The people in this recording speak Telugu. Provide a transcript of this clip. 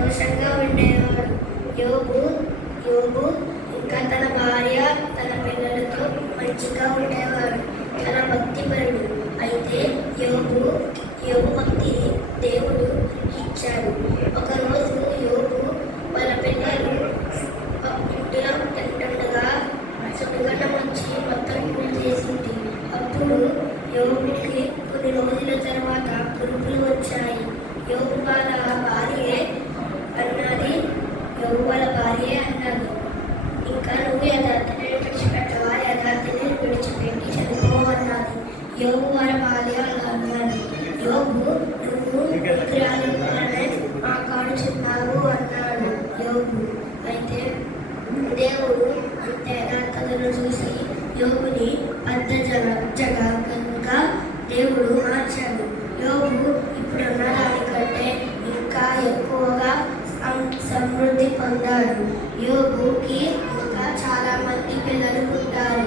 సంతోషంగా ఉండేవాడు. యోబు యోబు ఇంకా తన భార్య తన పిల్లలతో మంచిగా ఉండేవాడు. తన భక్తిపరుడు. అయితే యోబు భక్తిని దేవుడు ఇచ్చాడు. ఒకరోజు యోబు వాళ్ళ పిల్లలు ఇంటిలో తింటుండగా సుడిగుండం వచ్చి మొత్తం పూలు చేసింది. అప్పుడు యోబుకి కొన్ని రోజుల తర్వాత కురుపులు వచ్చాయి. యోబు వాళ్ళ భార్యే అన్నది ఇంకా నువ్వు యథార్థని విడిచిపెట్టవా, యథార్థని విడిచిపెట్టి చనిపో అన్నది. యోబు వాళ్ళ భార్య అలా అన్నది. యోబు నువ్వు విగ్రహాలనే ఆకాడుచున్నావు అన్నాడు యోబు. అయితే దేవుడు అంత యథార్థతను చూసి యోబుని జగంగా దేవుడు మార్చాడు. యోబు ఇప్పుడున్న దానికంటే ఇంకా ఎక్కువగా సమృద్ధి పొందాడు. యోబుకి ఇంకా చాలా మంది పిల్లలు పుట్టారు.